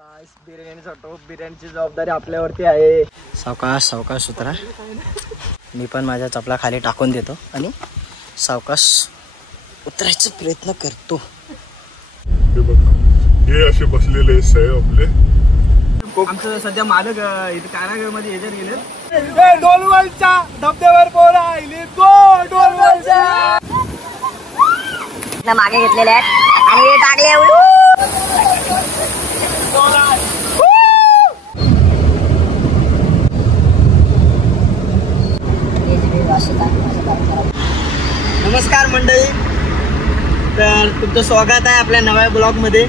बिर्याणीचा टोप, बिर्याणीची जबाबदारी आपल्यावरती आहे. सावकाश सावकाश उतरा. मी पण माझ्या चपला खाली टाकून देतो आणि सावकाश उतरायचा प्रयत्न करतो. हे असे बसलेले साहेब आपले. आमचं सध्या मालक इथे कारागृहामध्ये ह्याच्यात गेले. डोलवलच्या धबधब्यावर पोरा आली. डोलवलच्या मागे घेतलेले आहेत आणि टाकले. नमस्कार मंडळी, तर तुमचं स्वागत आहे आपल्या नव्या ब्लॉगमध्ये.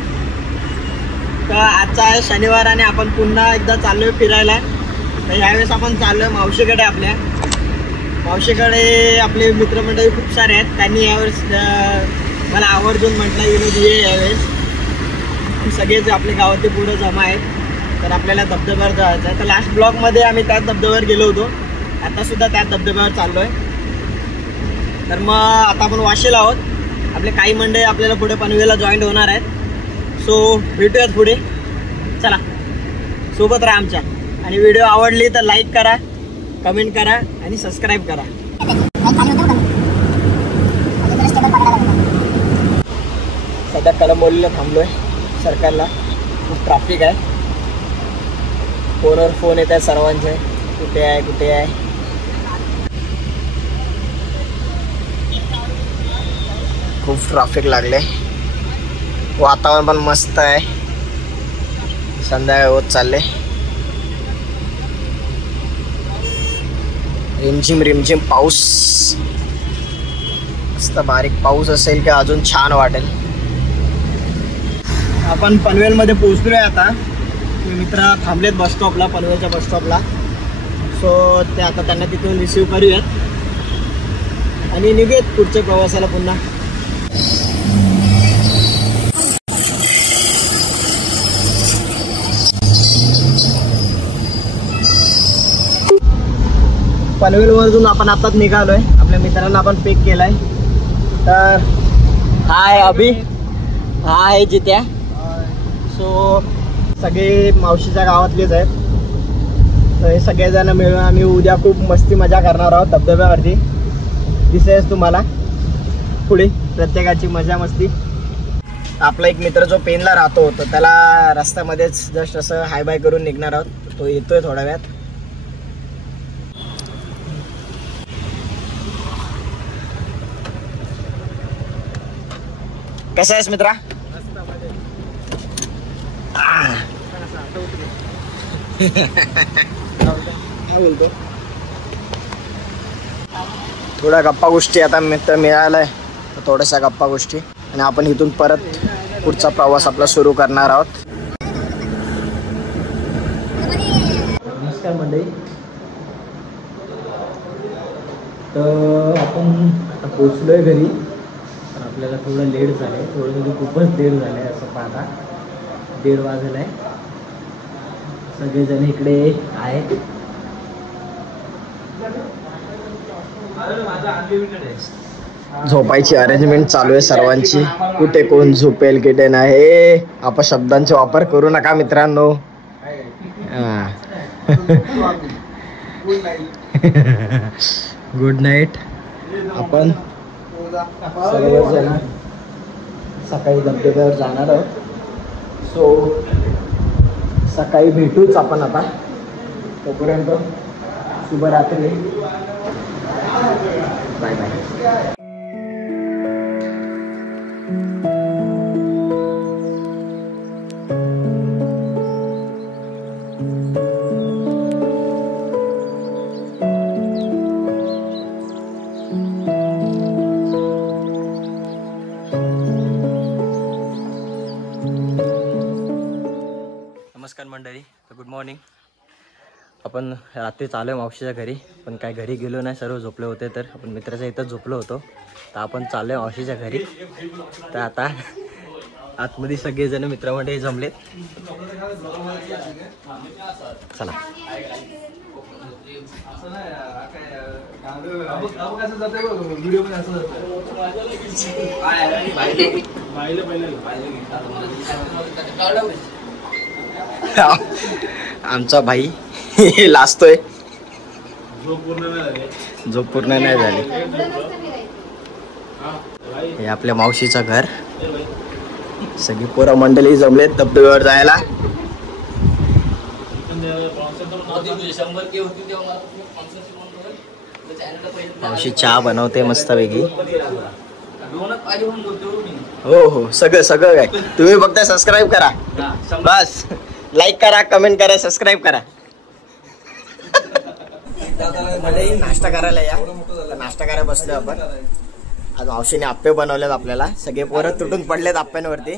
तर आजचा आहे शनिवार आणि आपण पुन्हा एकदा चाललो आहे फिरायला. तर ह्यावेळेस आपण चाललो आहे मावशीकडे. आपल्या मावशीकडे आपले मित्रमंडळी खूप सारे आहेत. त्यांनी यावेळेस मला आवर्जून म्हटलं विनोद ये यावेळेस. सगळेच आपले गावातले पुढं जमा आहेत. तर आपल्याला धबधब्यावर जायचं आहे. तर लास्ट ब्लॉगमध्ये आम्ही त्याच धबधब्यावर गेलो होतो. आतासुद्धा त्याच धबधब्यावर चाललो आहे. तर मग आता आपण वाशीला आहोत. आपले काही मंडळी आपल्याला पुढे पनवेलला जॉईंट होणार आहेत. सो भेटूयात पुढे. चला सोबत राहा आमच्या. आणि व्हिडिओ आवडली तर लाईक करा, कमेंट करा आणि सबस्क्राईब करा. सध्या कळंबोलीला थांबलोय. सरकारला खूप ट्रॅफिक आहे. फोनवर फोन येत आहे सर्वांचे, कुठे आहे कुठे आहे. खूप ट्रॅफिक लागले. वातावरण पण मस्त आहे. संध्याकाळ होत चालले. रिमझिम रिमझिम पाऊस. मस्त बारीक पाऊस असेल की अजून छान वाटेल. आपण पनवेलमध्ये पोहोचलोय आता. मित्र थांबलेत बस स्टॉपला, पनवेलच्या बस स्टॉपला. सो ते आता त्यांना तिथून रिसीव्ह करूयात आणि निघूयात पुढच्या प्रवासाला पुन्हा. पनवेलवरून आपण आताच निघालोय. आपल्या मित्रांना आपण पिक केलाय. तर हाय अभि, हाय जित्या. सो सगळे मावशीच्या गावातलेच आहेत. तर हे सगळेजण मिळून आम्ही उद्या खूप मस्ती मजा करणार आहोत धबधब्यावरती. दिसेल तुम्हाला पुढे प्रत्येकाची मजा मस्ती. आपला एक मित्र जो पेनला राहतो तर त्याला रस्त्यामध्येच जस्ट असं हाय बाय करून निघणार आहोत. तो येतोय थोड्या वेळात. कसा आहेस मित्रा? बोलतो थोड्या गप्पा गोष्टी. आता मित्र मिळालाय तर थोड्याशा गप्पा गोष्टी आणि आपण इथून परत पुढचा प्रवास आपला सुरू करणार आहोत. नमस्कार मंडळी. तर आपण आता पोचलोय घरी. पण आपल्याला थोडं लेट झालं आहे. थोडं म्हणजे खूपच लेट झालं आहे असं पाहता. 1:30 वाजला आहे. सगळेजण इकडे आहेत. झोपायची अरेंजमेंट चालू आहे सर्वांची. कुठे कोण झोपेल कुठे नाही. अपशब्दांचा वापर करू नका मित्रांनो. Good night. आपण सर्वजण सकाळी धबधब्यावर जाणार आहोत. सो सकाळी भेटूच आपण आता. तोपर्यंत शुभरात्री. Bye bye. नमस्कार मंडळी. Good morning. आपण रात्री चालू आहे मावशीच्या घरी. पण काय घरी गेलो नाही, सर्व झोपले होते. तर आपण मित्राच्या इथं झोपलो होतो. तर आपण चालू आहे मावशीच्या घरी. तर आता आतमध्ये सगळेजण मित्रमंडळी जमलेत. चला. आमचा भाई लाजतोय, झोप पूर्ण नाही झाली. हे आपल्या मावशीचं घर. सगळी पोरं मंडळी जमलेत धबधब्यावर जायला. मावशी चहा बनवते मस्तपैकी. हो हो, सगळं सगळं काय. तुम्ही फक्त सबस्क्राईब करा बस. लाईक करा, कमेंट करा, सबस्क्राईब करा. नाश्ता करायला या. नाश्ता करायला बसलो आपण. आज मावशीने आप्पे बनवलेत आपल्याला. सगळे पोरं तुटून पडलेत आप्प्यांवरती.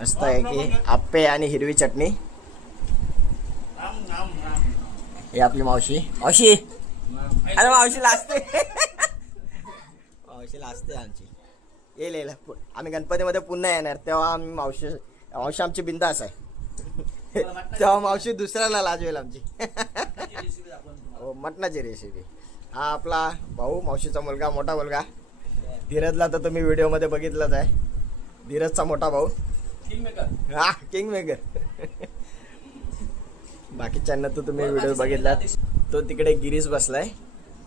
मस्त आहे की आप्पे आणि हिरवी चटणी. हे आपली मावशी. मावशी, अरे मावशी लाजते. मावशी लाजते आमची. येईल आम्ही गणपतीमध्ये पुन्हा येणार तेव्हा आम्ही मावशी आमची बिंदास आहे. तेव्हा मावशी दुसऱ्याला लाजवेल आमची. हो, मटणाची रेसिपी. हा आपला भाऊ, मावशीचा मुलगा, मोठा मुलगा धीरजला तर तुम्ही व्हिडिओ मध्ये बघितलंच आहे. धीरजचा मोठा भाऊ हा किंग मेकर. बाकीच्यांना तर तुम्ही व्हिडिओ बघितलात. तो तिकडे गिरीश बसलाय.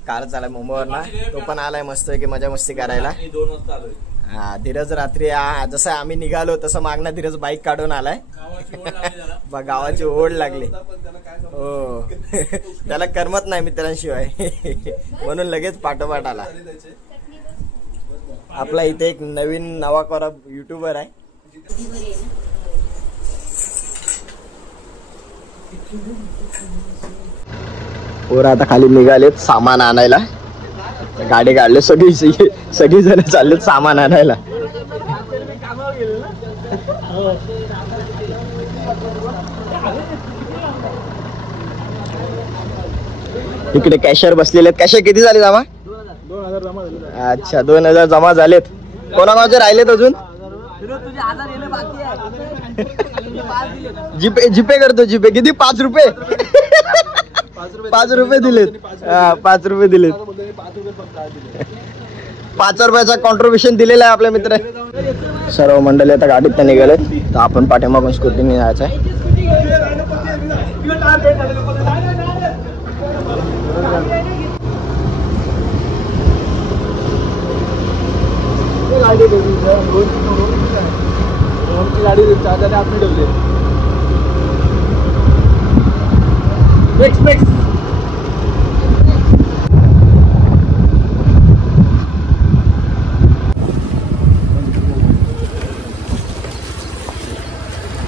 कार चालाय मुंबईवरना. तो पण आलाय मस्त की मजा मस्ती करायला. हा, धीरज रात्री जसं आम्ही निघालो तसं मागणं धीरज बाईक काढून आलाय. गावाची ओढ लागली. हो, त्याला करमत नाही मित्रांशिवाय. म्हणून लगेच पाठोपाठ आला. आपला इथे एक नवीन नवाकोरा युट्यूबर आहे. पोरं आता खाली निघालेत सामान आणायला. गाडी काढले, सगळी जण चाललेत सामान आणायला. इकडे कॅशियर बसलेले आहेत. कॅशियर किती झाले जमा? 2000 जमा झाले. अच्छा, 2000 जमा झालेत. कोणाकोणाचे राहिलेत अजून? जीपे करतो. जीपे किती? 5 रुपये. 5 रुपये दिलेत. 5 रुपये दिलेत. 5 रुपयाचा कॉन्ट्रीब्युशन दिलेला आहे आपल्या मित्र. सर्व मंडळी आता गाडीत निघालेत. तर आपण पाठीमागून स्कूटीने जायचं आहे.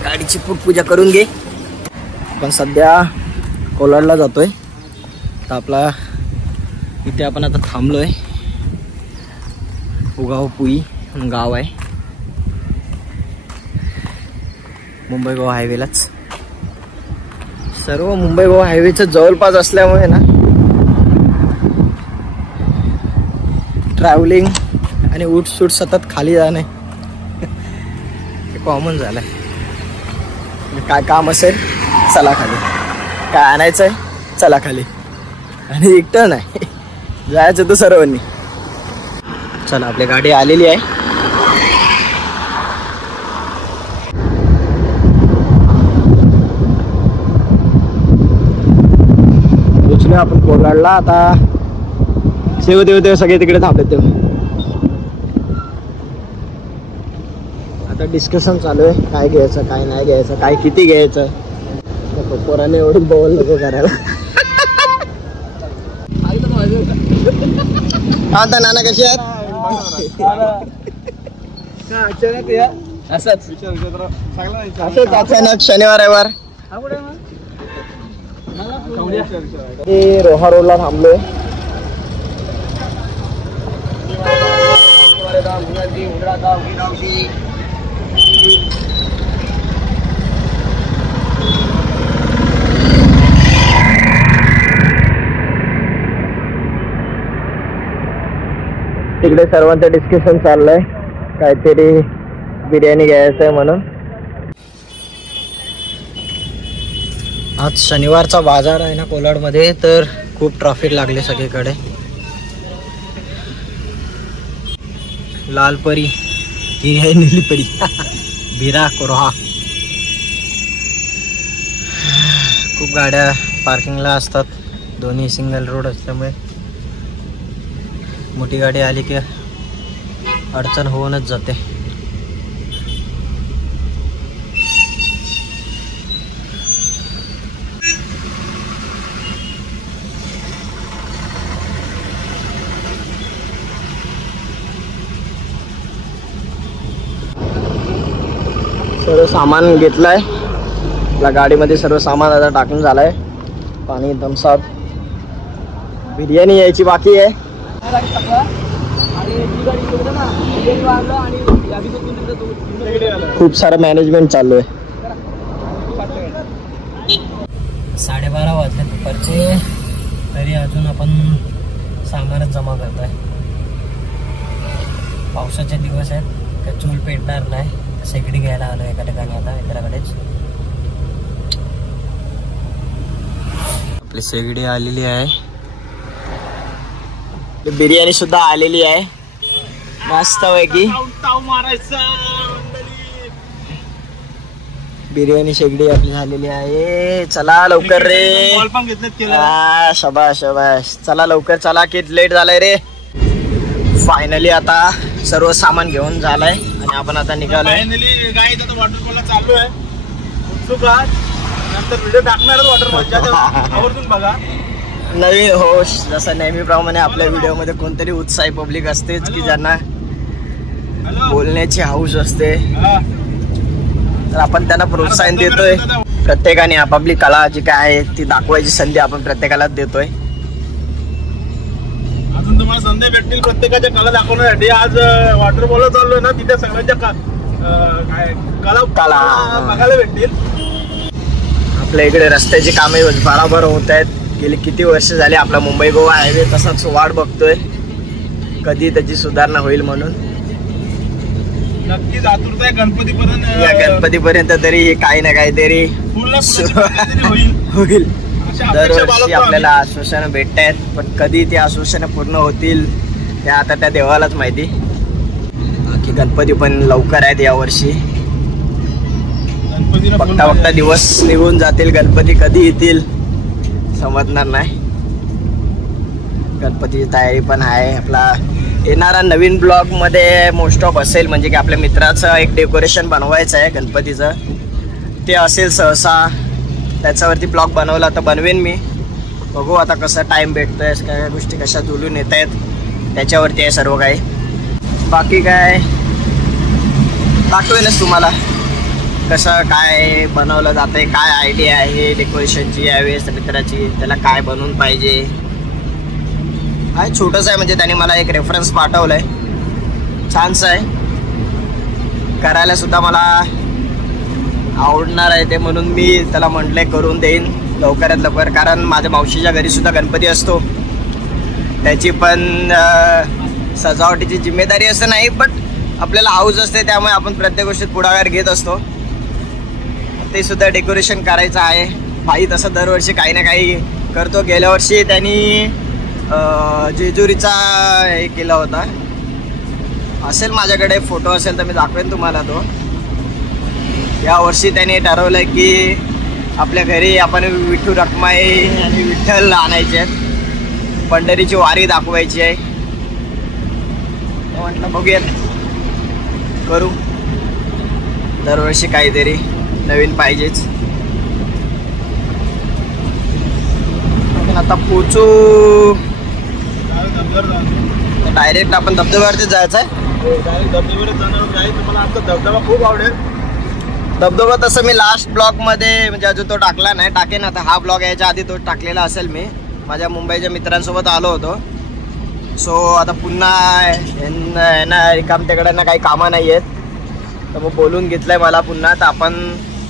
गाडीची पूजा करून घे. पण सध्या कोलाडला जातोय. तर आपला इथे आपण आता थांबलोय. उगाव पुई गाव आहे. मुंबई गोवा हायवेलाच. सर्व मुंबई गोवा हायवेच्या जवळपास असल्यामुळे ना ट्रॅव्हलिंग आणि उठसूट सतत खाली जाणे हे कॉमन झालंय. काय काम असेल चला खाली, काय आणायचंय चला खाली. आणि एकटं नाही, जायचं तर सर्वांनी. चला, आपली गाडी आलेली आहे. पोचलो आपण कोलाडला. आता सेव देव सगळे तिकडे थांबलेत. आता डिस्कशन चालू आहे, काय घ्यायचं काय नाही घ्यायचं, काय किती घ्यायचं. पोराने एवढं बवल नको करायला. आता नाना कशी आहेत? असंच अचानक शनिवार रविवार रोहा रोडला थांबलोय. तिकडे सर्वांचं डिस्कशन चाललंय, काहीतरी बिर्याणी घ्यायचंय म्हणून. आज शनिवारचा बाजार आहे ना कोलाडमध्ये, तर खूप ट्रॅफिक लागले सगळीकडे. लालपरी ही आहे नीलीपरी. बिरा कोरोहा. खूप गाड्या पार्किंगला असतात, दोन्ही सिंगल रोड असल्यामुळे मोठी गाडी आली की अडचण होऊनच जाते. सर्व सामान घेतलंय आपल्या गाडीमध्ये, सर्व सामान आता टाकून झालंय. पाणी थम्सअप, बिर्याणी यायची बाकी आहे. खूप सारं मॅनेजमेंट चालू आहे. 12:30 वाजले दुपारचे, तरी अजून आपण सामानच जमा करतोय. पावसाचे दिवस आहेत, तर चूल पेटणार नाही. शेगडी घ्यायला आलो एका ठिकाणी, आता इतराकडेच आपली शेगडी आलेली आहे. बिर्याणी सुद्धा आलेली आहे मस्त पैकी. बिर्याणी शेगडी आपली झालेली आहे. चला लवकर रे. शबाश शबाश. चला लवकर चला, किती लेट झालाय रे. फायनली आता सर्व सामान घेऊन झालंय आणि आपण आता निघालोय. फायनली गाईज आता वॉटरफॉलला चालू आहे. उत्सुक आहात, नंतर व्हिडिओ टाकणारच वॉटरफॉलच्या, आवर्जून बघा. नवीन होस्ट जसं नेहमीप्रमाणे आपल्या व्हिडिओमध्ये कोणतरी उत्साही पब्लिक असतेच की ज्यांना बोलण्याची हौस असते, तर आपण त्यांना प्रोत्साहन देतोय. प्रत्येकाने आपापली कला जी काय आहे ती दाखवायची संधी आपण प्रत्येकालाच देतोय. अजून तुम्हाला संधी भेटतील प्रत्येकाच्या कला दाखवण्यासाठी. आज वॉटरफॉलला चाललोय ना, तिथे सगळ्यांच्या कला बघायला भेटतील. आपल्या इकडे रस्त्याची कामे बराबर होत आहेत. गेली किती वर्ष झाली आपला मुंबई गोवा हायवे तसाच वाट बघतोय, कधी त्याची सुधारणा होईल म्हणून. नक्कीच आतुरता आहे गणपतीपर्यंत. या गणपतीपर्यंत तरी काही ना काहीतरी होईल. दरवर्षी आपल्याला आश्वासनं भेटत आहेत, पण कधी ते आश्वासनं पूर्ण होतील ते आता त्या देवालाच माहिती. बाकी गणपती पण लवकर आहेत यावर्षी. बघता बघता दिवस निघून जातील, गणपती कधी येतील समजणार नाही. गणपतीची तयारी पण आहे. आपला येणारा नवीन ब्लॉग मध्ये मोस्ट ऑफ असेल म्हणजे की आपल्या मित्राचं एक डेकोरेशन बनवायचं आहे गणपतीचं, ते असेल सहसा. त्याच्यावरती ब्लॉग बनवला तर बनवेन मी. बघू आता कसं टाइम भेटतोय, काय गोष्टी कशा जुळून येत आहेत त्याच्यावरती आहे सर्व काही. बाकी काय दाखवेनच तुम्हाला कसं काय बनवलं जातंय, काय आयडिया आहे डेकोरेशनची यावेळेस मित्राची, त्याला काय बनवून पाहिजे. काय छोटंसं आहे म्हणजे त्याने मला एक रेफरन्स पाठवलंय, छानसं आहे. करायला सुद्धा मला आवडणार आहे ते, म्हणून मी त्याला म्हटलंय करून देईन लवकरात लवकर. कारण माझ्या मावशीच्या घरी सुद्धा गणपती असतो, त्याची पण सजावटीची जिम्मेदारी असं नाही, बट आपल्याला हाऊस असते त्यामुळे आपण प्रत्येक गोष्टीत पुढाकार घेत असतो. ते सुद्धा डेकोरेशन करायचं आहे. भाई तसं दरवर्षी काही ना काही करतो. गेल्या वर्षी त्यांनी जेजुरीचा हे केला होता, असेल माझ्याकडे फोटो असेल तर मी दाखवेन तुम्हाला तो. यावर्षी त्यांनी ठरवलं की आपल्या घरी आपण विठ्ठल रखमाई आणि विठ्ठल आणायचे आहेत, पंढरीची वारी दाखवायची आहे. म्हटलं बघूयात, करू. दरवर्षी काहीतरी नवीन पाहिजेच. आता पोचू डायरेक्ट आपण धबधब्यावरतीच जायचं आहे. धबधब्यावरच जाणार आहे. तुम्हाला आमचा धबधबा खूप आवडेल. धबधबा तसं मी लास्ट ब्लॉगमध्ये म्हणजे अजून तो टाकला नाही, टाकेन आता. हा ब्लॉग यायच्या आधी तो टाकलेला असेल. मी माझ्या मुंबईच्या मित्रांसोबत आलो होतो. सो आता पुन्हा यांना रिकामतेकड्यांना काही कामं नाही आहेत, तर मग बोलून घेतलं आहे मला पुन्हा. तर आपण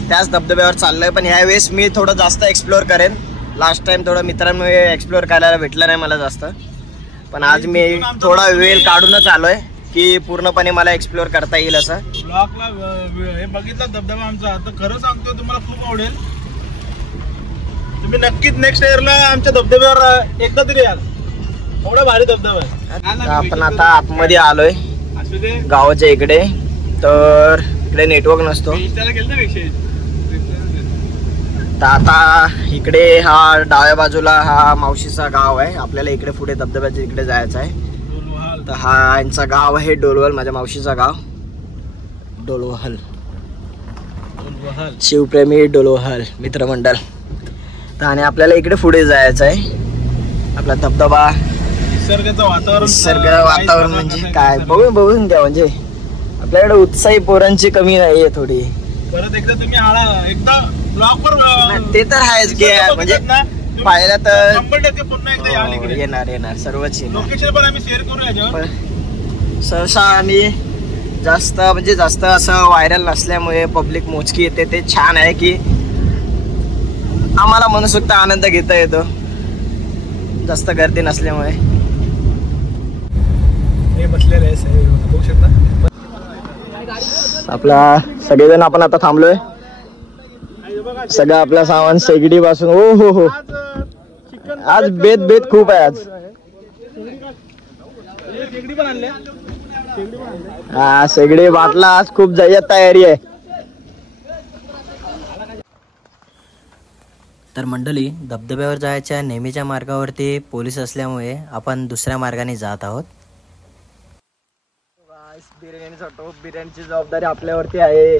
त्याच धबधब्यावर चाललो आहे, पण ह्यावेळेस मी थोडं जास्त एक्सप्लोअर करेन. लास्ट टाइम थोडं मित्रांमुळे एक्सप्लोअर करायला भेटलं नाही मला जास्त, पण आज मी थोडा वेळ काढूनच आलो आहे की पूर्णपणे मला एक्सप्लोअर करता येईल असं. ब्लॉगला हे बघितला धबधबा आमचा, तर खरं सांगतो तुम्हाला खूप आवडेल. तुम्ही नक्कीच नेक्स्ट इयरला आमच्या धबधब्यावर एकदा तरी याल. एवढा भारी धबधबा आहे. आपण आता आतमध्ये आलोय गावाच्या इकडे. तर इकडे नेटवर्क नसतो. इंस्टाला गेलं ना तर आता इकडे हा डाव्या बाजूला हा मावशीचा गाव आहे. आपल्याला इकडे पुढे धबधब्याच्या इकडे जायचं आहे. तर हा यांचा गाव आहे डोलवल, माझ्या मावशीचा गाव डोलवहल. शिवप्रेमी डोलवहल मित्रमंडळ. तर आणि आपल्याला इकडे पुढे जायचं आहे. आपला धबधबा निसर्ग वातावरण म्हणजे काय बघून घ्या. म्हणजे आपल्याकडे उत्साही पोरांची कमी नाहीये थोडी. परत एकदा तुम्ही एकदा ब्लॉग वर ते तर आहेच की म्हणजे पाहिलं तर 100% पुन्हा एकदा याल इकडे. येणार सर्वच येणार. लोकेशन पण आम्ही शेअर करू याच्यावर. सहसा आणि जास्त असं व्हायरल नसल्यामुळे पब्लिक मोजकी येते. ते छान आहे की आम्हाला मनसोक्त आनंद घेता येतो जास्त गर्दी नसल्यामुळे. हे बसलेलं आहे बघू शकता. आपला सगळेजण आपण आता थांबलोय. सगळं आपलं सामान शेगडी पासून हो आज बेत खूप आहे आज. हा शेगडी बाटला आज खूप जायची तयारी आहे. तर मंडळी, धबधब्यावर जायच्या नेहमीच्या मार्गावरती पोलीस असल्यामुळे आपण दुसऱ्या मार्गाने जात आहोत. बिर्याणीचा टोप, बिर्याणीची जबाबदारी आपल्यावरती आहे.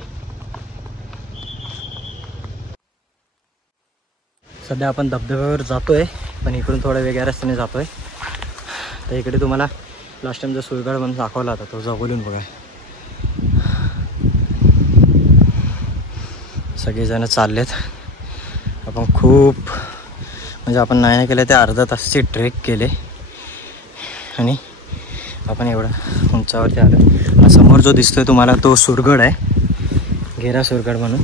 सध्या आपण धबधब्यावर जातोय, पण इकडून थोड्या वेगळ्या रस्त्याने जातोय. तर इकडे तुम्हाला लास्ट टाइम जो सुरगड म्हणून दाखवला होता तो जवळून बघा. सगळेजण चाललेत. आपण खूप म्हणजे आपण नाही केलं ते अर्धा तासाची ट्रेक केले आणि आपण एवढं उंचावरती आलो. हा समोर जो दिसतोय तुम्हाला तो सुरगड आहे, घेरा सुरगड म्हणून,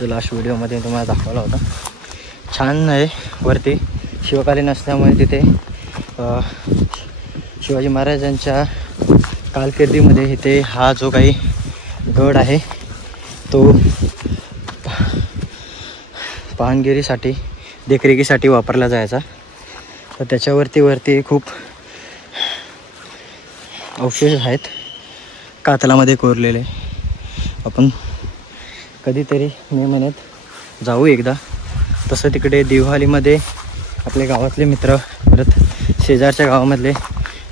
जो लास्ट व्हिडिओमध्ये तुम्हाला दाखवला होता. छान आहे. वरती शिवकालीन असल्यामुळे तिथे शिवाजी महाराजांच्या कारकिर्दीमध्ये इथे हा जो काही गड आहे तो पाहणगिरीसाठी, देखरेखीसाठी वापरला जायचा. तर त्याच्यावरती खूप अवशेष आहेत कातलामध्ये कोरलेले. आपण कधीतरी मे महिन्यात जाऊ एकदा. तसं तिकडे दिवाळीमध्ये आपल्या गावातले मित्र, परत शेजारच्या गावामधले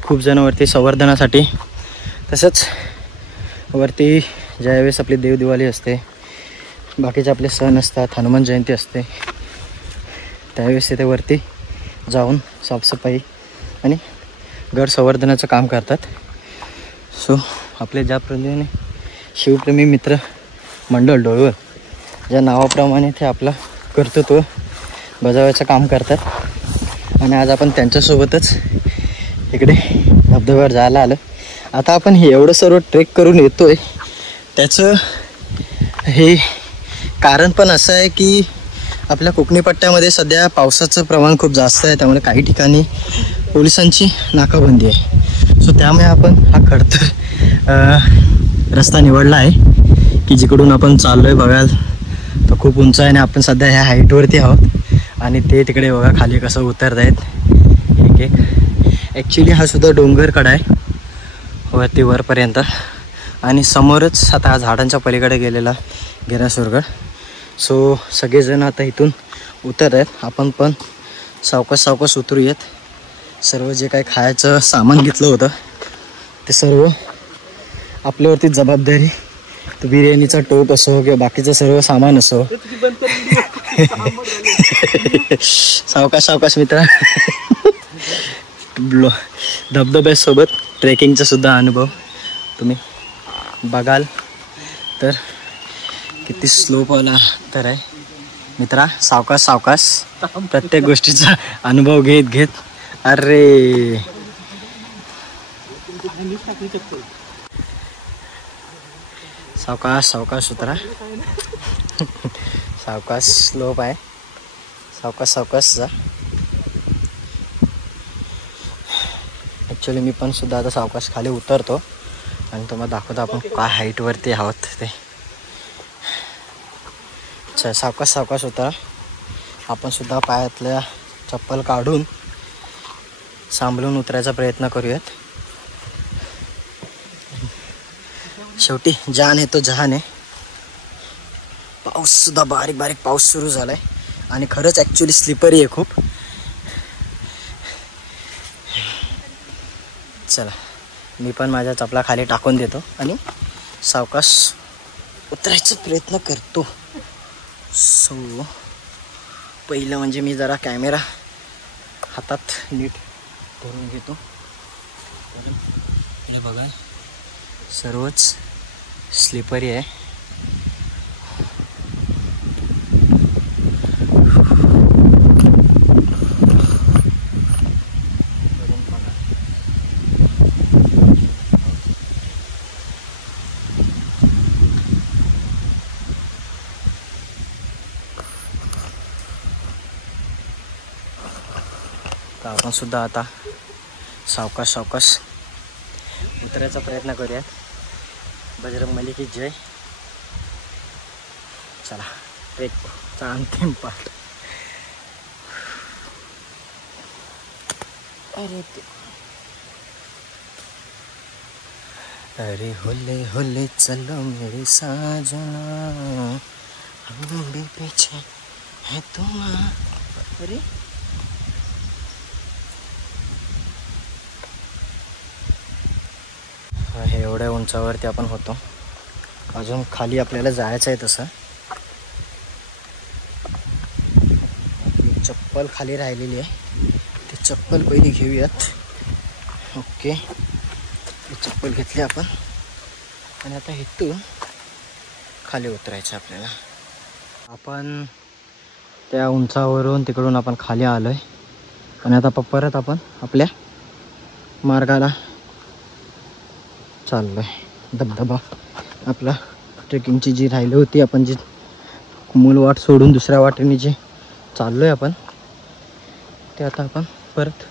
खूप जण वरती संवर्धनासाठी, तसंच वरती ज्यावेळेस आपली देवदिवाळी असते, बाकीचे आपले सण असतात, हनुमान जयंती असते, त्यावेळेस तिथे वरती जाऊन साफसफाई आणि गड संवर्धनाचं काम करतात. सो आपले ज्या पद्धतीने शिवप्रेमी मित्र मंडळ डोळवळ ज्या नावाप्रमाणे ते आपलं कर्तृत्व बजावायचं काम करतात. आणि आज आपण त्यांच्यासोबतच इकडे धबधब्यावर जायला आलं. आता आपण हे एवढं सर्व ट्रेक करून येतोय, त्याचं हे कारण पण असं आहे की आपल्या कोकणी पट्ट्यामध्ये सध्या पावसाचं प्रमाण खूप जास्त आहे. त्यामुळे काही ठिकाणी पोलिसांची नाकाबंदी आहे. सो त्यामुळे आपण हा खडतर रस्ता निवडला आहे की जिकडून आपण चाललो आहे. बघाल तर खूप उंच आहे आणि आपण सध्या ह्या हाईटवरती आहोत आणि ते तिकडे बघा खाली कसं उतरत आहेत एक. ॲक्च्युली हा सुद्धा डोंगरकडा आहे वरती वरपर्यंत. आणि समोरच आता हा झाडांच्या पलीकडे गेलेला घेरा सुरगड. सो सगळेजण आता इथून उतरत आहेत. आपण पण सावकाश उतरूयात. सर्व जे काही खायचं सामान घेतलं होतं ते सर्व आपल्यावरती जबाबदारी. तर बिर्याणीचा टोप असो किंवा बाकीचं सर्व सामान असो. सावकाश मित्र. धबधब्यासोबत ट्रेकिंगचा सुद्धा अनुभव तुम्ही बघाल तर किती स्लोपवाला तर आहे मित्रा. सावकाश प्रत्येक गोष्टीचा अनुभव घेत अरे सावकाश उतरा. सावकाश स्लोप आहे. सावकाश जा. ॲक्च्युली मी पण सुद्धा आता सावकाश खाली उतरतो आणि तुम्हाला दाखवतो आपण काय हाईटवरती आहोत ते. अच्छा, सावकाश उतरा. आपण सुद्धा पायातल्या चप्पल काढून सांभाळून उतरायचा प्रयत्न करूयात. शेवटी जान आहे तो जहान आहे. पाऊस सुद्धा बारीक बारीक पाऊस सुरू झालाय आणि खरंच ॲक्च्युली स्लिपरी आहे खूप. चला मी पण माझ्या चपला खाली टाकून देतो आणि सावकाश उतरायचा प्रयत्न करतो. सो पहिलं म्हणजे मी जरा कॅमेरा हातात नीट धरून घेतो. हे बघा सर्वच स्लिपरी आहे. तर आपण सुद्धा आता सावकाश सावकाश उतरायचा प्रयत्न करूयात. बजरंगबली की जय. चला ट्रेकचा अंतिम पार्ट. अरे होले होले चलो मेरे साजना हम भी पीछे है तुम. अरे हे एवढ्या उंचावरती आपण होतो. अजून खाली आपल्याला जायचं आहे. तसं चप्पल खाली राहिलेली आहे. ती चप्पल पहिली घेऊयात. ओके ती चप्पल घेतली आपण आणि आता इथून खाली उतरायचं आपल्याला. आपण त्या उंचावरून तिकडून आपण खाली आलो आहे आणि आता परत आपण आपल्या मार्गाला चाललो आहे. धबधबा आपला ट्रेकिंगची जी राहिली होती, आपण जी मूल वाट सोडून दुसऱ्या वाटेने जे चाललो आहे आपण, ते आता आपण परत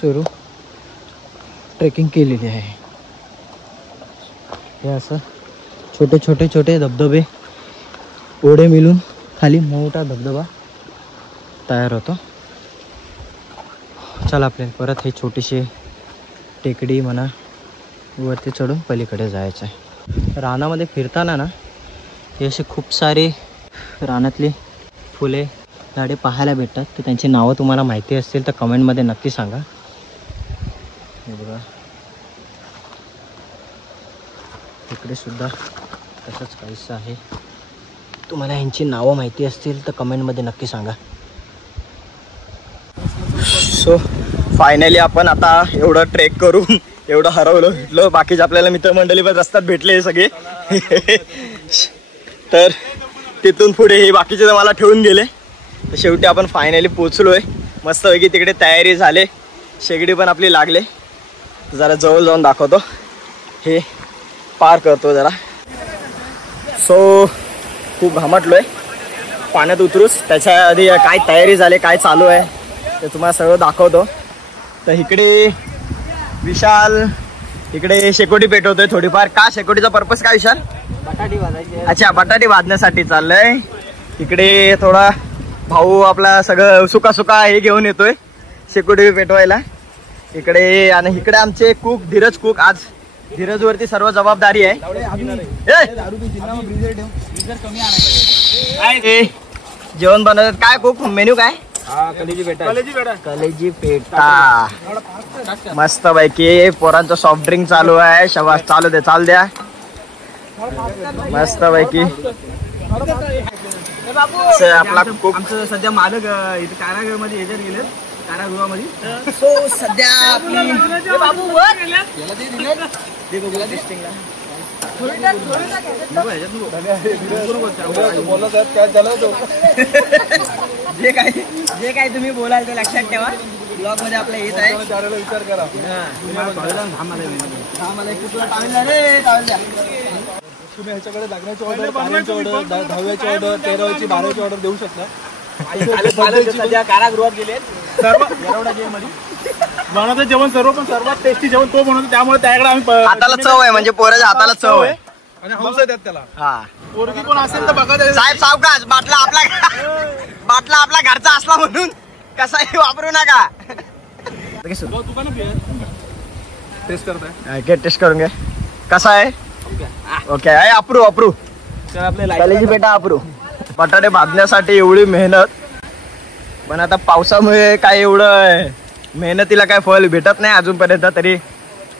सुरू ट्रेकिंग केलेली आहे. हे असं छोटे छोटे छोटे धबधबे ओढे मिळून खाली मोठा धबधबा तयार होतो. चला आपल्याला परत हे छोटीशी टेकडी म्हणा वरती चढून पलीकडे जायचं आहे. रानामध्ये फिरताना ना हे असे खूप सारे रानातली फुले झाडे पाहायला भेटतात. तर त्यांची नावं तुम्हाला माहिती असतील तर कमेंटमध्ये नक्की सांगा. हे बघा इकडे सुद्धा तसंच काहीसं आहे. तुम्हाला यांची नावं माहिती असतील तर कमेंटमध्ये नक्की सांगा. सो फायनली आपण आता एवढं ट्रेक करून एवढं हरवलं भेटलो. बाकीचे आपल्याला मित्रमंडळी पण रस्त्यात भेटले सगळे. तर तिथून पुढे हे बाकीचे तर मला ठेवून गेले. तर शेवटी आपण फायनली पोचलो आहे. मस्तपैकी तिकडे तयारी झाले. शेगडी पण आपली लागले. जरा जवळ जाऊन दाखवतो. हे पार करतो जरा. सो खूप घामटलो आहे. पाण्यात उतरूस त्याच्या आधी काय तयारी झाली काय चालू आहे ते तुम्हाला सगळं दाखवतो. तर इकडे विशाल इकडे शेकोटी पेटवतोय थोडीफार. का शेकोटीचा पर्पज काय विशाल? बटाटी भाजायची. अच्छा बटाटी भाजण्यासाठी चाललंय. इकडे थोडा भाऊ आपला सगळं सुका सुका हे घेऊन येतोय शेकोटी पेटवायला इकडे. आणि इकडे आमचे कुक धीरज कुक. आज धीरज वरती सर्व जबाबदारी आहे. जेवण बनवतात काय कुक? मेन्यू काय? कलेजी पेटा मस्त पैकी. पोरांचं सॉफ्ट ड्रिंक चालू आहे. शबास चालू दे चालू द्या मस्त पैकी. आपला कुक आमचं सध्या मालक इथे कारागृहामध्ये ह्याच्यात गेले. कारागृहामध्ये सो सध्या आपली जे काय तुम्ही बोलाल ते लक्षात ठेवा. ब्लॉग मध्ये आपला येत आहे. विचार करा. तुम्ही ह्याच्याकडे लग्नाची ऑर्डर, पाण्याची ऑर्डर, 10वीची ऑर्डर, 13वीची 12वीची ऑर्डर देऊ शकता. सध्या कारागृहात गेले सर्व येरवडा जेलमध्ये बनवतं जेवण सर्व, पण सर्वात टेस्टी जेवण तो बनवतो. त्यामुळे त्याकडे आम्ही हाताला चव आहे. म्हणजे पोराच्या हाताला चव आहे आणि हौस आहे त्यात त्याला. हा पोरगी कोण असेल तर बघा. साहेब सावकाश. बाटला आपला घरचा असला म्हणून कसाही वापरू नका. दुकान टेस्ट करताय टेस्ट करून घ्या. कसा आहे? ओके आहे. अप्रूव अप्रूव कलेजी बेटा अप्रूव. बटाटे भाजण्यासाठी एवढी मेहनत, पण आता पावसामुळे काय एवढं मेहनतीला काय फळ भेटत नाही अजूनपर्यंत. तरी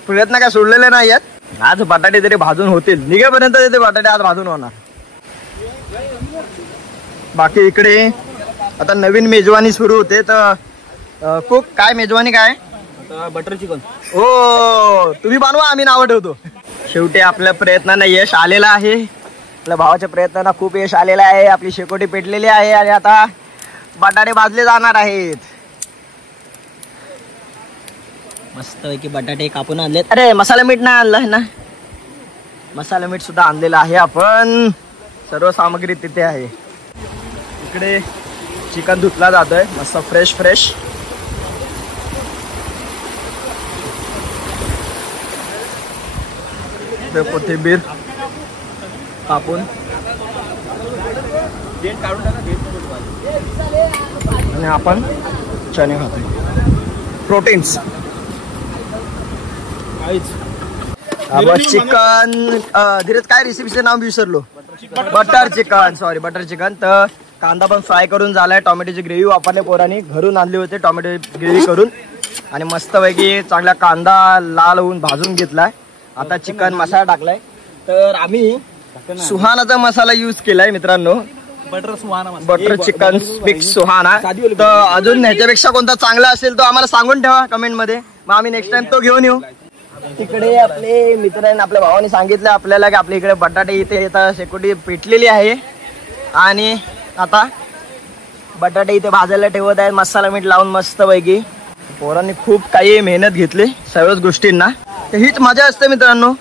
प्रयत्न काय सोडलेले नाही आहेत. आज बटाटे तरी भाजून होतील, निघेपर्यंत ते बटाटे आज भाजून होणार. बाकी इकडे आता नवीन मेजवानी सुरू होते. तर कुक काय मेजवानी काय? Butter chicken. हो तुम्ही बनवा, आम्ही नावं ठेवतो. शेवटी आपल्या प्रयत्नांना यश आलेलं आहे. आपल्या भावाच्या प्रयत्नांना खूप यश आलेलं आहे. आपली शेकोटी पेटलेली आहे आणि आता बटाटे भाजले जाणार आहेत. मस्त पैकी बटाटे कापून आणलेत. अरे मसाला मीठ नाही आणलं ना? मसाला मीठ सुद्धा आणलेलं आहे आपण. सर्व सामग्री तिथे आहे. इकडे चिकन धुतला जातोय मस्त फ्रेश फ्रेश. कोथिंबीर कापून आणि आपण चणे खातोय. प्रोटीन्स. चिकन धीरज काय रेसिपीचं नाव विसरलो. Butter chicken. Sorry butter chicken. तर कांदा पण फ्राय करून झालाय. टोमॅटोची ग्रेव्ही वापरले पोरांनी, घरून आणली होते टोमॅटो ग्रेव्ही करून आणि मस्तपैकी चांगला कांदा लाल होऊन भाजून घेतलाय. आता चिकन मसाला टाकलाय. तर आम्ही सुहानाचा मसाला यूज केलाय मित्रांनो. Butter chicken mix Suhana. तर अजून ह्याच्यापेक्षा कोणता चांगला असेल तो आम्हाला सांगून ठेवा कमेंट मध्ये, मग आम्ही नेक्स्ट टाइम तो घेऊन येऊ. तिकडे आपले मित्रांनी आपल्या भावाने सांगितलं आपल्याला की आपल्या इकडे बटाटे इथे आता शेकोटी पेटलेली आहे आणि आता बटाटे इथे भाजायला ठेवत आहेत मसाला मीठ लावून मस्तपैकी. पोरांनी खूप काही मेहनत घेतली सर्वच गोष्टींना. तर हीच मजा असते मित्रांनो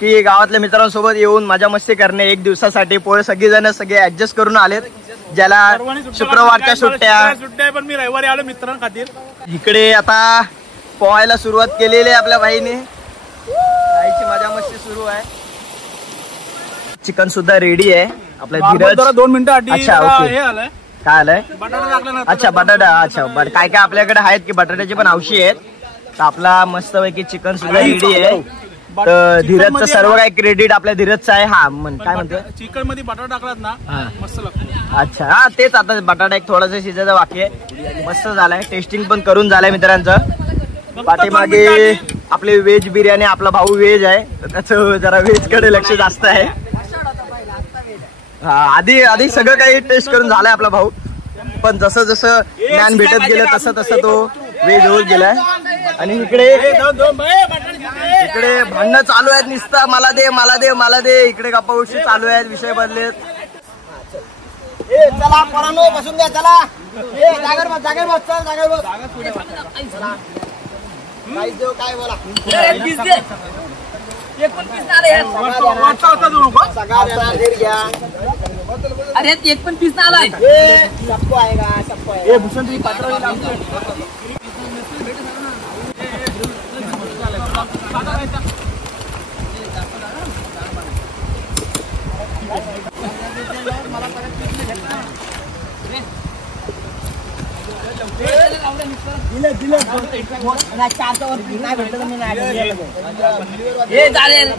की गावातल्या मित्रांसोबत येऊन मजा मस्ती करणे. एक दिवसासाठी पोरं सगळे ऍडजस्ट करून आलेत. ज्याला शुक्रवारच्या सुट्ट्या पण मी रविवारी आलो मित्रांखातीर. इकडे आता पोहायला सुरुवात केलेली आहे आपल्या भाईने. भाईची मजा मस्ती सुरू आहे. चिकन सुद्धा रेडी आहे आपल्या धीरज. 2 मिनिटं. अच्छा ओके. हे आलंय काय आलंय? बटाटा टाकला. अच्छा बटाटा. अच्छा बरं काय काय आपल्याकडे आहेत की बटाट्याची पण हौशी आहेत. तर आपला मस्तपैकी चिकन सुद्धा रेडी आहे. तर धीरजचं सर्व काही क्रेडिट आपल्या धीरजचं आहे. हा काय म्हणतोय? चिकन मध्ये बटाटा टाकलात ना मस्त लागतो. अच्छा हा तेच. आता बटाटा एक थोडासा शिजायचा बाकी आहे. मस्त झालाय. टेस्टिंग पण करून झालंय मित्रांचं. पाठीमागे आपले व्हेज बिर्याणी. आपला भाऊ व्हेज आहे तर त्याचं जरा व्हेज कडे लक्ष जास्त आहे. हा आधी सगळं काही टेस्ट करून झालाय आपला भाऊ, पण जसं जसं ज्ञान भेटत गेलं तसं तसं तो व्हेज होत गेलाय. आणि इकडे भांडणं चालू आहेत नुसतं मला दे मला दे मला दे. इकडे गप्पा गोष्टी चालू आहेत, विषय बदलेत. चला पोरांनो बसून द्या. चला जागेवर बस जागेवर बस. चल जागेवर बस. काय बोला. अरे एक पण पीस ना आलाय. सबको आएगा सबको आएगा. भूषण तुम्ही नाही भेटलं मी नाही. हे चालेल.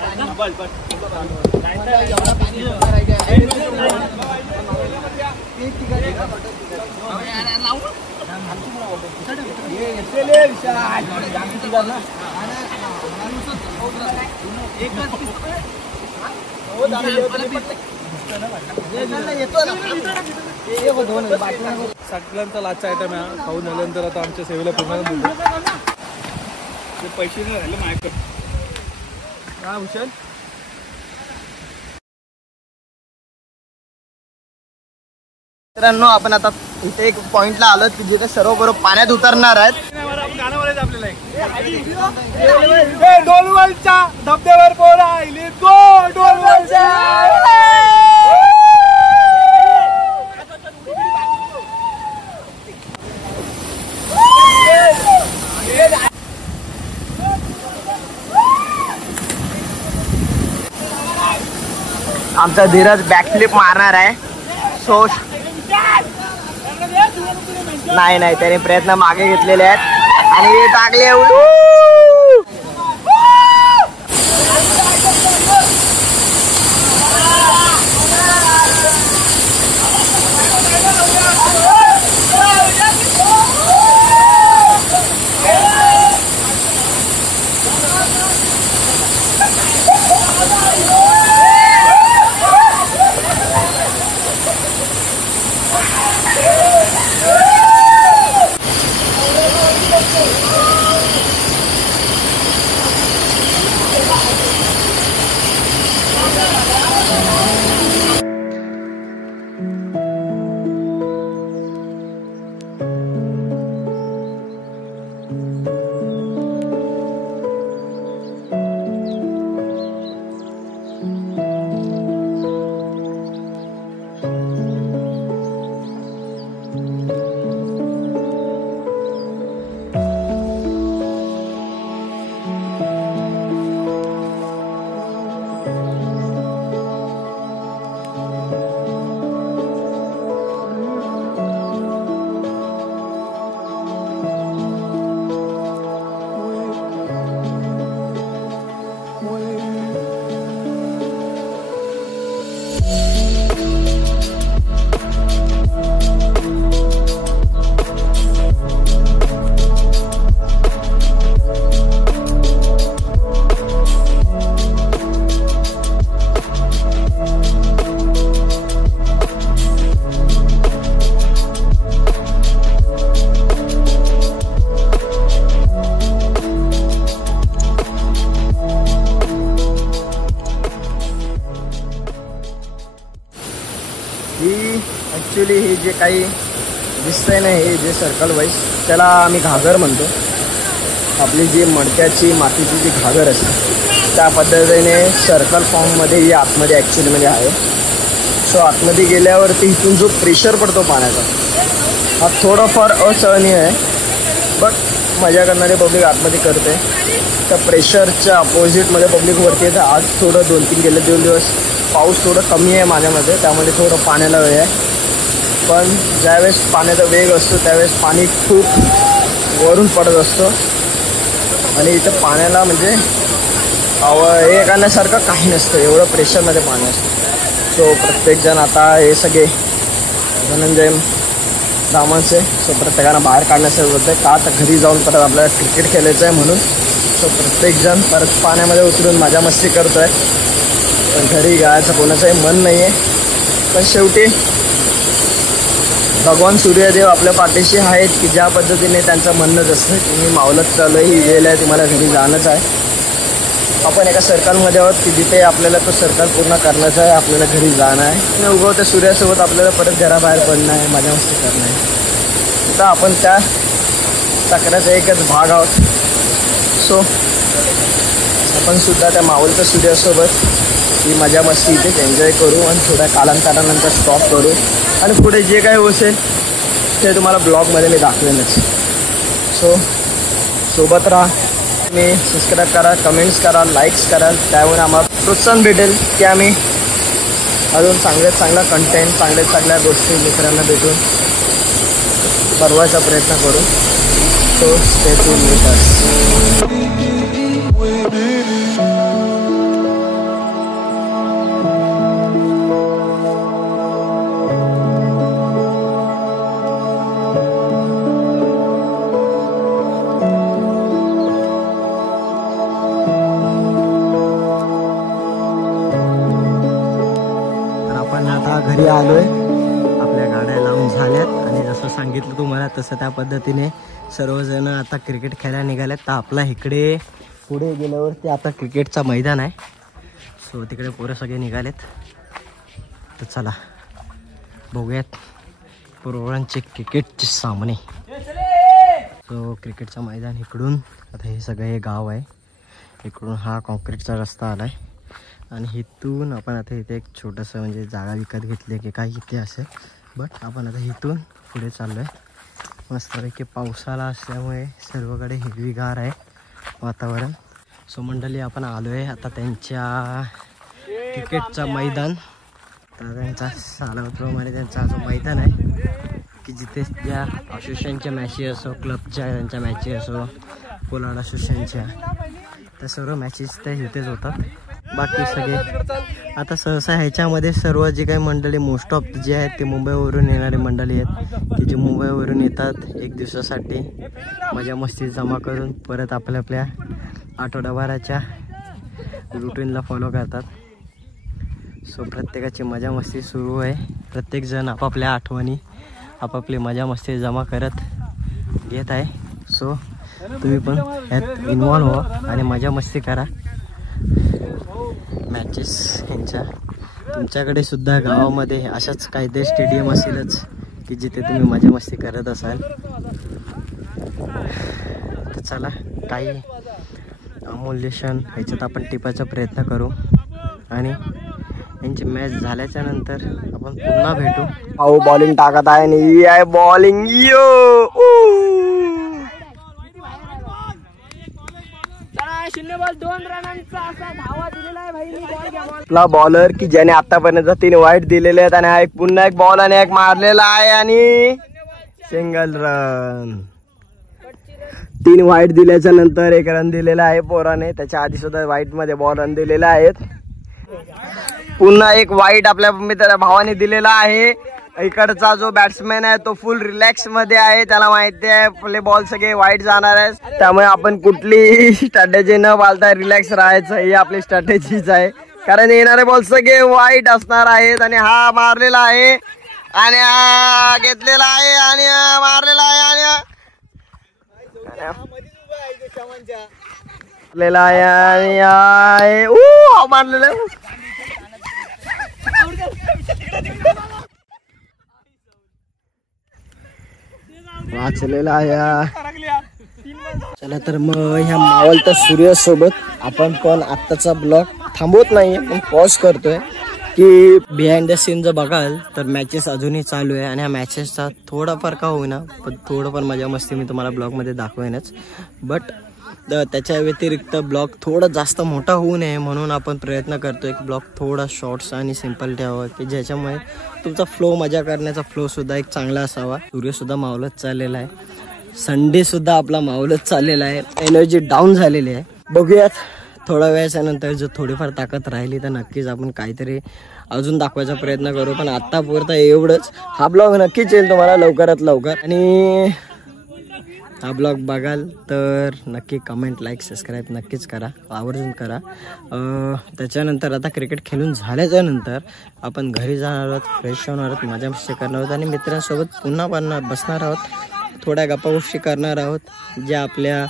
सगळ्यांचा लाचा आयटम आहे. खाऊन झाल्यानंतर आता आमच्या सेवेला पूर्ण पैसे नाही राहिले माझ्याकडे. हा भूषण मित्रांनो आपण आता इथे एक पॉइंटला आलो की जिथे सर्व बरोबर पाण्यात उतरणार आहेत. डोलवलच्या धबधब्यावर पोरायली गो डोलवलच्या. आमचा धीरज बॅकफ्लिप मारणार आहे. सो नाही त्याने प्रयत्न मागे घेतलेले आहेत आणि टाकले. ही ॲक्च्युली हे जे काही दिसतंय ना, हे जे सर्कल वाईज त्याला आम्ही घागर म्हणतो. आपली जी मडक्याची मातीची जी घागर असते त्या पद्धतीने सर्कल फॉर्ममध्ये ही आतमध्ये ॲक्च्युलीमध्ये आहे. सो आतमध्ये गेल्यावरती इथून जो प्रेशर पडतो पाण्याचा हा थोडाफार असहनीय आहे. बट मजा करणारे पब्लिक आतमध्ये करते. त्या प्रेशरच्या अपोजिटमध्ये पब्लिक वरती येतं. आज थोडं 2-3 गेले 2 दिवस पाऊस थोडं कमी आहे माझ्यामध्ये, त्यामुळे थोडं पाण्याला वेळ आहे. पण ज्यावेळेस पाण्याचा वेग असतो त्यावेळेस पाणी खूप वरून पडत असतं आणि इथं पाण्याला म्हणजे हे करण्यासारखं काही नसतं, एवढं प्रेशरमध्ये पाणी असतं. सो प्रत्येकजण आता हे सगळे धनंजय रामांचे सो प्रत्येकानं बाहेर काढण्यासाठी होतं का तर घरी जाऊन परत आपल्याला क्रिकेट खेळायचं आहे म्हणून. सो प्रत्येकजण परत पाण्यामध्ये उतरून मजा मस्ती करतो आहे. पण घरी जायचं कोणाचंही मन नाही आहे. पण शेवटी भगवान सूर्यदेव आपल्या पाठीशी आहेत की ज्या पद्धतीने त्यांचं म्हणणंच असतं की मी मावलत चालू आहे, ही वेळ आहे, तुम्हाला घरी जाणंच आहे. आपण एका सर्कलमध्ये आहोत की जिथे आपल्याला तो सर्कल पूर्ण करण्याचा आहे, आपल्याला घरी जाणं आहे आणि उगवत्या सूर्यासोबत आपल्याला परत घराबाहेर पडणं आहे, मजा मस्ती करणं आहे. तर आपण त्या चक्राचा एकच भाग आहोत. सो आपण सुद्धा त्या मावळत्या सूर्यासोबत ही मजा मस्ती इथेच एन्जॉय करू आणि थोड्या कालांतरानंतर स्टॉप करू आणि पुढे जे काही असेल ते तुम्हाला ब्लॉगमध्ये मी दाखवेनच. सो सोबत राहा, तुम्ही सबस्क्राईब करा, कमेंट्स करा, लाईक्स कराल, त्यामुळे आम्हाला प्रोत्साहन भेटेल की आम्ही अजून चांगल्या कंटेंट चांगल्या गोष्टी मित्रांना भेटून बनवायचा प्रयत्न करू. So stay tune with us. घरी आलोय, आपल्या गाड्या लावून झाल्यात आणि जसं सांगितलं तुम्हाला तसं त्या पद्धतीने सर्वजण आता क्रिकेट खेळायला निघालेत. तर आपला इकडे पुढे गेल्यावरती आता क्रिकेटचा मैदान आहे. सो तिकडे पोरं सगळे निघालेत. तर चला बघूयात पोरांचे क्रिकेटचे सामने. सो क्रिकेटचं मैदान इकडून, आता हे सगळं हे गाव आहे, इकडून हा कॉन्क्रीटचा रस्ता आला आहे आणि इथून आपण आता इथे एक छोटंसं म्हणजे जागा विकत घेतली की काय इथे असेल. बट आपण आता इथून पुढे चाललो आहे. मस्तपैकी पावसाळा असल्यामुळे सर्वकडे हिरवीगार आहे वातावरण. सो मंडळी आपण आलो आहे आता त्यांच्या क्रिकेटचा मैदान. तर त्यांचा सालावतप्रमाणे त्यांचा जो मैदान आहे की जिथे त्या असोसिएशनच्या मॅचेस असो, क्लबच्या त्यांच्या मॅचेस असो, कोलाड असोसिएशनच्या, त्या सर्व मॅचेस त्या इथेच होतात. बाकी सगळे आता सहसा ह्याच्यामध्ये सर्व जे काही मंडळी मोस्ट ऑफ जे आहेत ते मुंबईवरून येणारे मंडळी आहेत की जे मुंबईवरून येतात एक दिवसासाठी मजा मस्ती जमा करून परत आपल्या आठवडाभराच्या रुटीनला फॉलो करतात. सो प्रत्येकाची मजा मस्ती सुरू आहे. प्रत्येकजण आपापल्या आठवणी आपापली मजा मस्ती जमा करत घेत आहे. सो तुम्ही पण यात इन्वॉल्व व्हा आणि मजा मस्ती करा. मॅचेस ह्यांच्या तुमच्याकडे सुद्धा गावामध्ये अशाच काहीतरी स्टेडियम असेलच की जिथे तुम्ही मजा मस्ती करत असाल. तर चला काही अमूल्य क्षण ह्याच्यात आपण टिपायचा प्रयत्न करू आणि यांची मॅच झाल्याच्या नंतर आपण पुन्हा भेटू. अहो बॉलिंग टाकत आहे आणि ही आहे बॉलिंग. आपला बॉलर की ज्याने आतापर्यंत 3 वाईट दिलेले आहेत आणि हा एक पुन्हा एक बॉल आणि एक मारलेला आहे आणि सिंगल रन. 3 वाईट दिल्याच्या नंतर 1 रन दिलेला आहे पोराने. त्याच्या आधी सुद्धा वाईट मध्ये बॉल रन दिलेला आहेत. पुन्हा एक वाईट आपल्या मित्र भावाने दिलेला आहे. इकडचा जो बॅट्समॅन आहे तो फुल रिलॅक्स मध्ये आहे, त्याला माहिती आहे आपले बॉल सगळे वाईट जाणार आहेत. त्यामुळे आपण कुठली स्ट्रॅटेजी न बाळगता रिलॅक्स राहायचं ही आपली स्ट्रॅटेजीच आहे, कारण येणारे बॉल सगळे वाईट असणार आहेत. आणि हा मारलेला आहे आणि हा घेतलेला आहे आणि मारलेला आहे आणि मारलेला आहे आणि मारलेला वाचलेला आहे. चला तर मग ह्या मावळत्या सूर्यासोबत आपण पण आत्ताचा ब्लॉग थांबवत नाहीये, पण पॉज करतोय की बिहाइंड द सीन जर बघाल तर मॅचेस अजूनही चालू आहे आणि ह्या मॅचेसचा थोडाफार का होईना पण थोडंफार मजा मस्ती मी तुम्हाला ब्लॉगमध्ये दाखवेनच. बट त्याच्या व्यतिरिक्त ब्लॉग थोडा जास्त मोठा होऊ नये म्हणून आपण प्रयत्न करतोय की ब्लॉग थोडा शॉर्ट्स आणि सिम्पल ठेवावा की ज्याच्यामुळे तुमचा फ्लो मजा करण्याचा फ्लोसुद्धा एक चांगला असावा. सूर्यसुद्धा मावळत चाललेला आहे, संडेसुद्धा आपला मावळत चाललेला आहे, एनर्जी डाऊन झालेली आहे. बघूयात थोड्या वेळाच्या नंतर जर थोडीफार ताकद राहिली तर नक्कीच आपण काहीतरी अजून दाखवायचा प्रयत्न करू. पण आत्तापुरता एवढंच. हा ब्लॉग नक्कीच येईल तुम्हाला लवकरात लवकर आणि हा ब्लॉग बघाल तर नक्की कमेंट लाईक सबस्क्राईब नक्कीच करा, आवर्जून करा. त्याच्यानंतर आता क्रिकेट खेळून झाल्याच्या नंतर आपण घरी जाणार आहोत, फ्रेश होणार आहोत, मजा मस्ती करणार आहोत आणि मित्रांसोबत पुन्हा बसणार आहोत, थोड्या गप्पा गोष्टी करणार आहोत ज्या आपल्या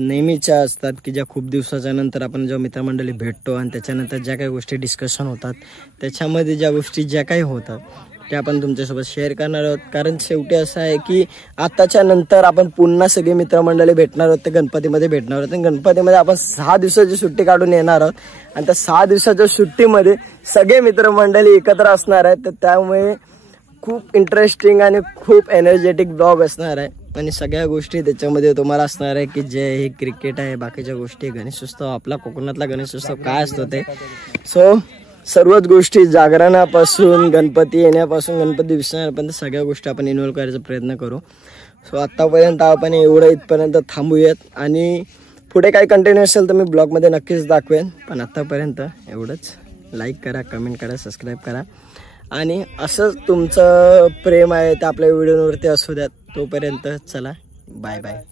नेहमीच्या असतात की ज्या खूप दिवसाच्या नंतर आपण जेव्हा मित्रमंडळी भेटतो आणि त्याच्यानंतर ज्या काही गोष्टी डिस्कशन होतात त्याच्यामध्ये ज्या गोष्टी ज्या काही होतात त्या आपण तुमच्यासोबत शेअर करणार आहोत. कारण शेवटी असं आहे की आताच्या नंतर आपण पुन्हा सगळे मित्रमंडळी भेटणार आहोत, ते गणपतीमध्ये भेटणार आहोत आणि गणपतीमध्ये आपण 6 दिवसाची सुट्टी काढून येणार आहोत आणि त्या 6 दिवसाच्या सुट्टीमध्ये सगळे मित्रमंडळी एकत्र असणार आहेत. तर त्यामुळे खूप इंटरेस्टिंग आणि खूप एनर्जेटिक ब्लॉग असणार आहे आणि सगळ्या गोष्टी त्याच्यामध्ये तुम्हाला असणार आहे की जे हे क्रिकेट आहे, बाकीच्या गोष्टी, गणेशोत्सव, आपला कोकणातला गणेशोत्सव काय असतो ते. सो सर्वच गोष्टी जागरणापासून गणपती येण्यापासून गणपती विसर्जनापर्यंत सगळ्या गोष्टी आपण इन्व्हॉल्व करायचा प्रयत्न करू. सो आत्तापर्यंत आपण एवढं इथपर्यंत थांबूयात आणि पुढे काही कंटेंट असेल तर मी ब्लॉगमध्ये नक्कीच दाखवेन. पण आत्तापर्यंत एवढंच. लाईक करा, कमेंट करा, सबस्क्राईब करा आणि असंच तुमचं प्रेम आहे ते आपल्या व्हिडिओवरती असू द्यात. तोपर्यंत चला, बाय बाय.